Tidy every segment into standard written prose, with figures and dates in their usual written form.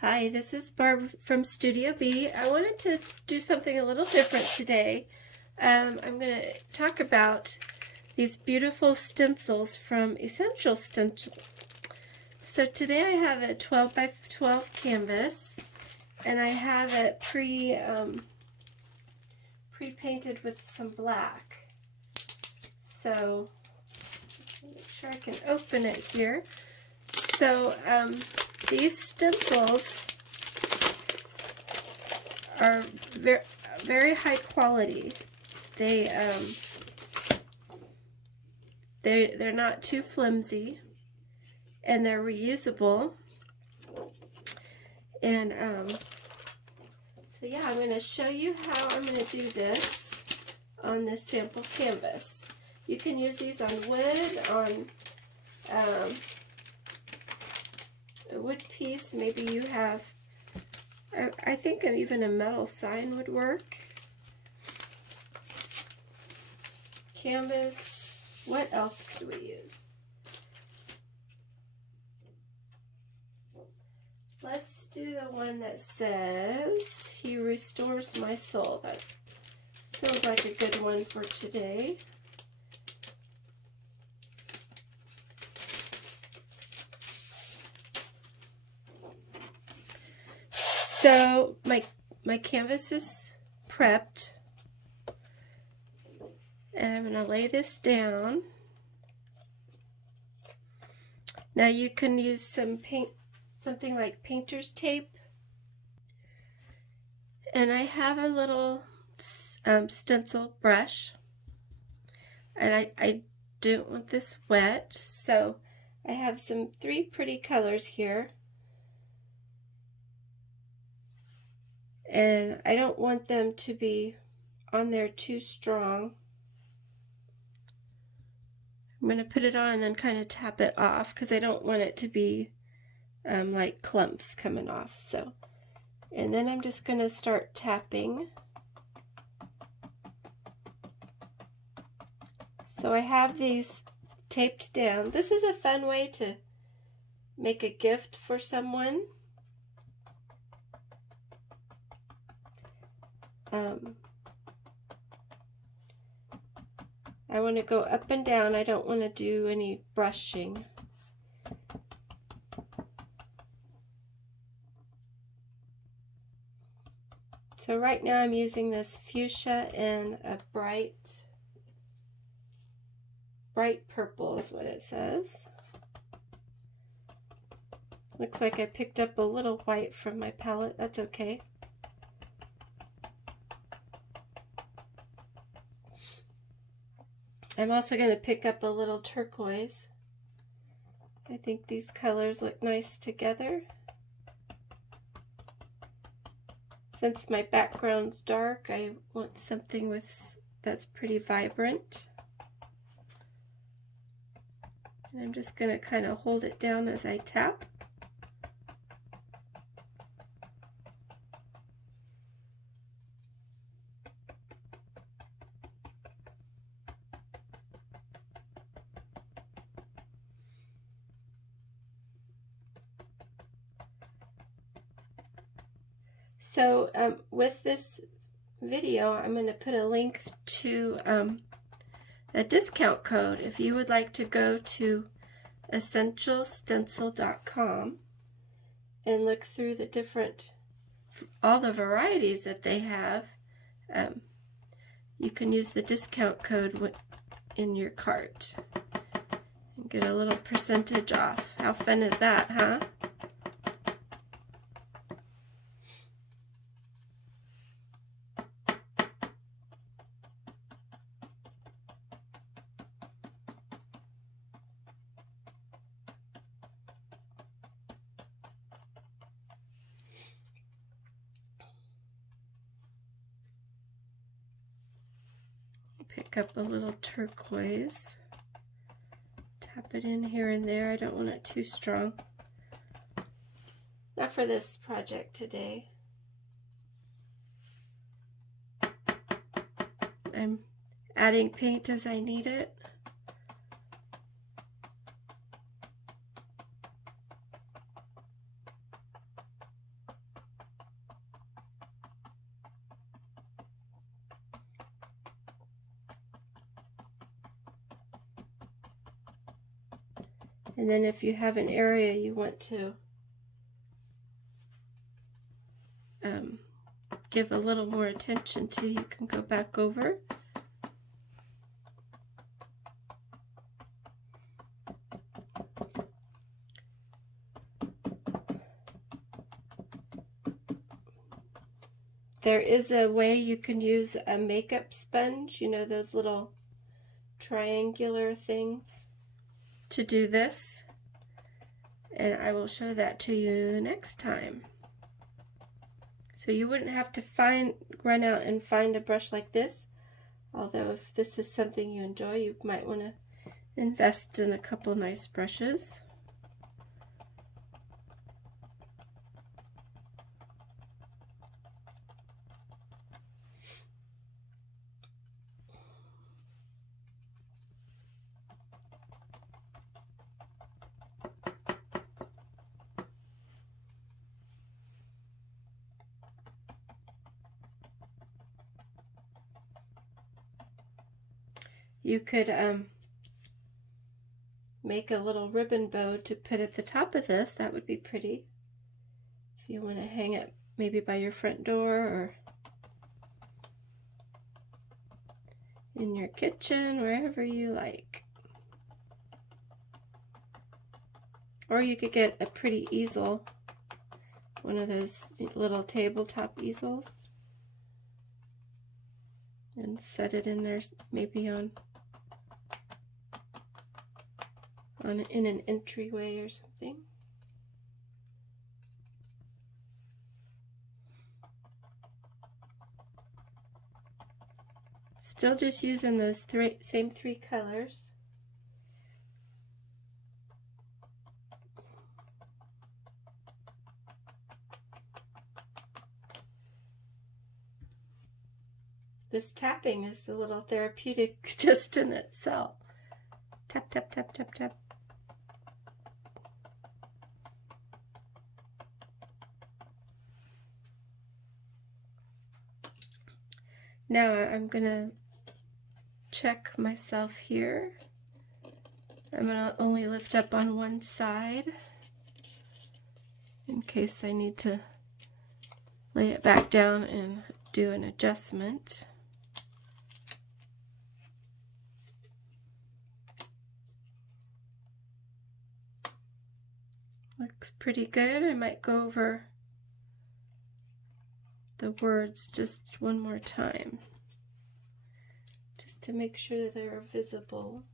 Hi, this is Barb from Studio B. I wanted to do something a little different today. I'm going to talk about these beautiful stencils from Essential Stencil. So today I have a 12 by 12 canvas, and I have it pre-painted with some black. So make sure I can open it here. So these stencils are very high quality. They're not too flimsy, and they're reusable. And so yeah, I'm going to show you how I'm going to do this on this sample canvas. You can use these on wood, on a wood piece. Maybe you have, I think even a metal sign would work. Canvas, what else could we use? Let's do the one that says, "He restores my soul." That feels like a good one for today. So my canvas is prepped, and I'm going to lay this down. Now you can use something like painter's tape, and I have a little stencil brush, and I don't want this wet, so I have three pretty colors here. And I don't want them to be on there too strong. I'm going to put it on and then kind of tap it off because I don't want it to be like clumps coming off. So, and then I'm just going to start tapping. So I have these taped down. This is a fun way to make a gift for someone. I want to go up and down. I don't want to do any brushing. So right now I'm using this fuchsia and a bright purple is what it says. Looks like I picked up a little white from my palette. That's okay. I'm also going to pick up a little turquoise. I think these colors look nice together. Since my background's dark, I want something that's pretty vibrant. And I'm just going to kind of hold it down as I tap. So with this video, I'm going to put a link to a discount code if you would like to go to essentialstencil.com and look through all the varieties that they have. You can use the discount code in your cart and get a little percentage off. How fun is that, huh? Pick up a little turquoise, tap it in here and there. I don't want it too strong. Not for this project today. I'm adding paint as I need it. And then if you have an area you want to give a little more attention to, you can go back over. There is a way you can use a makeup sponge, you know, those little triangular things, to do this. And I will show that to you next time. So you wouldn't have to run out and find a brush like this. Although if this is something you enjoy, you might want to invest in a couple nice brushes. You could make a little ribbon bow to put at the top of this. That would be pretty. If you want to hang it maybe by your front door or in your kitchen, wherever you like. Or you could get a pretty easel, one of those little tabletop easels, and set it in there, maybe in an entryway or something. Still just using those same three colors. This tapping is a little therapeutic just in itself. Tap, tap, tap, tap, tap. Now I'm gonna check myself here. I'm gonna only lift up on one side in case I need to lay it back down and do an adjustment. Looks pretty good. I might go over the words just one more time, just to make sure they're visible.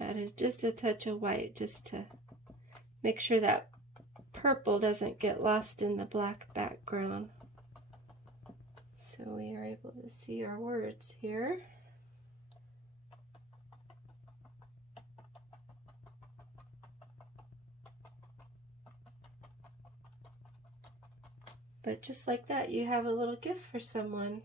Added just a touch of white just to make sure that purple doesn't get lost in the black background. So we are able to see our words here. But just like that, you have a little gift for someone.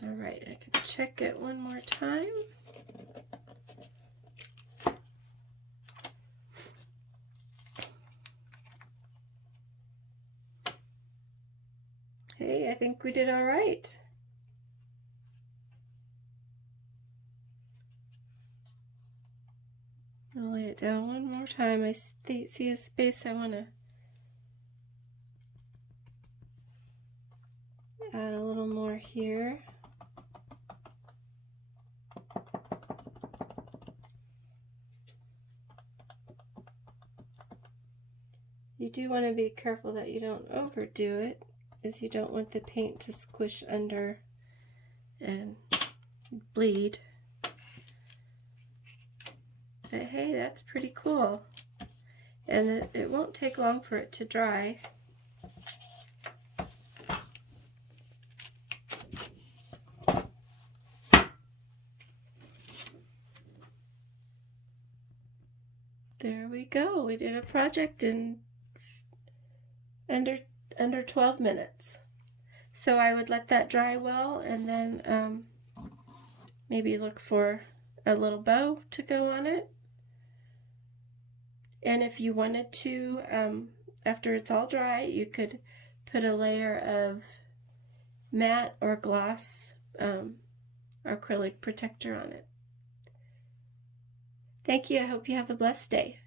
All right, I can check it one more time. Hey, I think we did all right. I'll lay it down one more time. I see a space I want to add a little more here. You do want to be careful that you don't overdo it, as you don't want the paint to squish under and bleed. But hey, that's pretty cool. And it won't take long for it to dry. There we go. We did a project in under 12 minutes. So I would let that dry well, and then maybe look for a little bow to go on it. And if you wanted to, after it's all dry, you could put a layer of matte or gloss acrylic protector on it. Thank you. I hope you have a blessed day.